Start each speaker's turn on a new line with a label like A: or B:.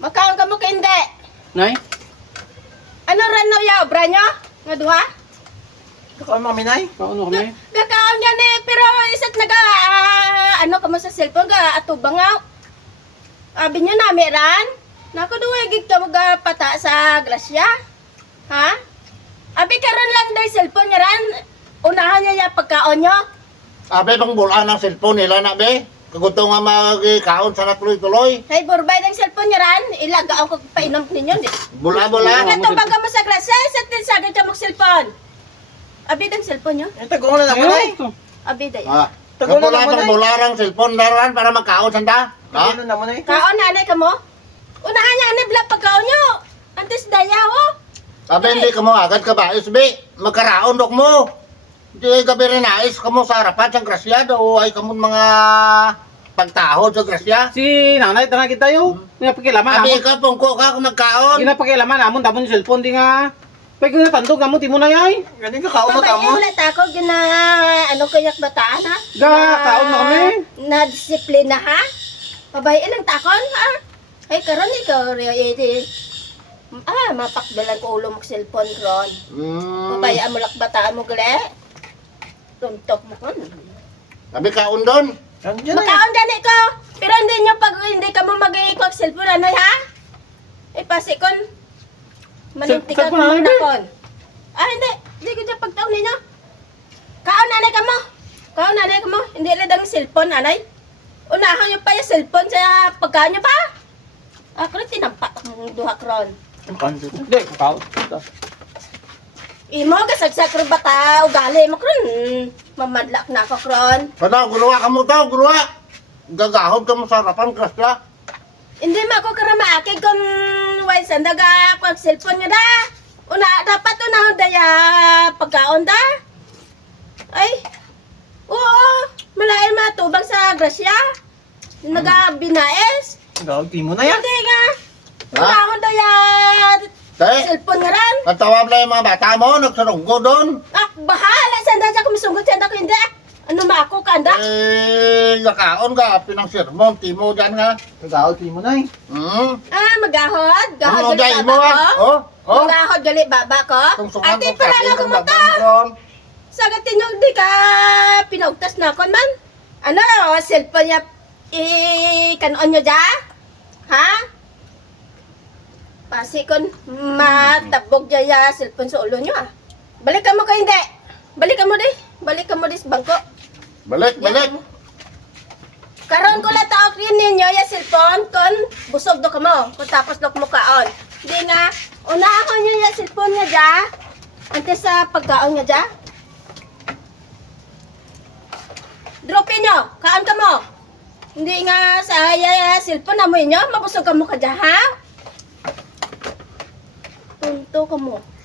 A: Makaon ka mo ka hindi.
B: Nay?
A: Ano ran no ya obra nyo? Nga duha?
C: Kakaon mga minay.
B: Paano kami?
A: Gakaon yan eh, pero isa't naga, ano ka mo sa cellphone ka, atubang nga. Abi nyo na, meran? Naku, duwagig ka mga pata sa grasya. Ha? Abi karon lang dahi cellphone nga ran. Unahan niya yung pagkaon nyo.
D: Abe, bang bulaan ang cellphone nila na, be? Kaguto nga magkaon sana tuloy-tuloy.
A: Hey, burbay ng cellphone nyo ran. Ilaga ako painom ninyo.
D: Bula-bula.
A: Katubang ka mo sa grasya, isa't din sagad ka mong cellphone. Abi ng cellphone nyo?
C: Yung tago na naman ay.
A: Abi dahi.
D: Ah,
C: Tago na
D: kapula
C: naman
D: bang
C: ay.
D: bularang cellphone daran para magkaon sanda?
C: Tago
D: Ha?
C: na naman ay.
A: Kaon nanay ka mo? Unahan niya anay bla pagkaon nyo. Antes dayaw oh.
D: Sabi hindi ka mo agad ka ba? Isbe, magkaraon dok mo. Hindi gabi rin nais ka mo sa harapan sa grasya. O ay kamon mga pagtahod sa grasya.
B: Si nanay, tanga kita yo. Ginapakilaman
D: Sabi
B: namon.
D: ka, pungko ka kung magkaon.
B: Ginapakilaman namon, tapon yung cellphone di nga. Pag natandog namon, di mo na yay.
C: Galing kakaon mo
A: Babae,
C: tamo.
A: ulit ako, gina, ano kayak bataan ha?
B: Kaon na kami.
A: Na disiplina ha? Babae, ilang takon ha? Ay, karon ikaw, mapakdalan ko ulo mo sa cellphone ron. Babae, amulak bataan mo gali. Tuntok mo kon.
D: Sabi kaon doon.
C: Nandiyan ay.
A: Makaon gani ko. Pero hindi nyo pag hindi ka mo mag-iikot cellphone, ano ha? Ipasi kon. Manintikan ko
B: Cellphone,
A: mo
B: ano,
A: na kon. Ah, hindi. Hindi ko dyan pagtaon ninyo. Kaon nanay ka mo. Kaon nanay ka mo. Hindi lang ang cellphone, nanay. Unahan nyo pa yung cellphone sa pagkaon nyo pa. Ako rin tinampak ang duha kron.
B: Hindi, kaon.
A: Imo, gasagsak rin bata, ugali mo kron. Mamadlak na ako kron.
D: Sana, guruwa ka mo daw, guruwa. Gagahod ka mo sa harapan grasya.
A: Hindi mo ako karamaakig kung why sandaga ako ang cellphone nyo da. Dapat unahon daya pagkaon da. Ay, oo, malayan matubang sa grasya. Nagabinaes.
C: Gawag mo na yan.
A: Hindi nga.
D: Ha?
A: Unahon daya
D: Dahil,
A: cellphone nga ran.
D: natawag na yung mga bata mo, nagsurunggo doon.
A: Ah, bahala. Sanda dyan kung masunggot sanda ko hindi. Ano ma ako kanda?
D: Nakaon ka, pinang-sermon, timo dyan nga.
C: Gawag mo na eh.
A: Ah, magahod. Gahod
D: Ano,
A: gali
D: dahil mo
A: baba
D: ah.
A: ko.
D: Oh,
A: Magahod gali baba ko.
D: tungsungan
A: Ate,
D: ko
A: pala
D: sa
A: na
D: akin,
A: kumunta.
D: babang ron.
A: Sagat tinyo, di ka pinaugtas na kon man. Ano, cellphone niya, kanon nyo dya? Ha? Pasi kon, matabog dya ya cellphone sa ulo nyo ah. Balik ka mo ka hindi. Balik ka mo di. Balik ka mo di sa bangko.
D: Balik, balik.
A: Karon ko lang taok rin ninyo ya cellphone kon busog do ka mo. Kung tapos do mo kaon. Di nga, unahan nyo ya cellphone nga dya. Antes sa pagkaon nga dya. Dropin nyo, kaon ka mo. Hindi nga sa cellphone na mo inyo, mabusog ka mo ka dyan, ha? Punto ka mo.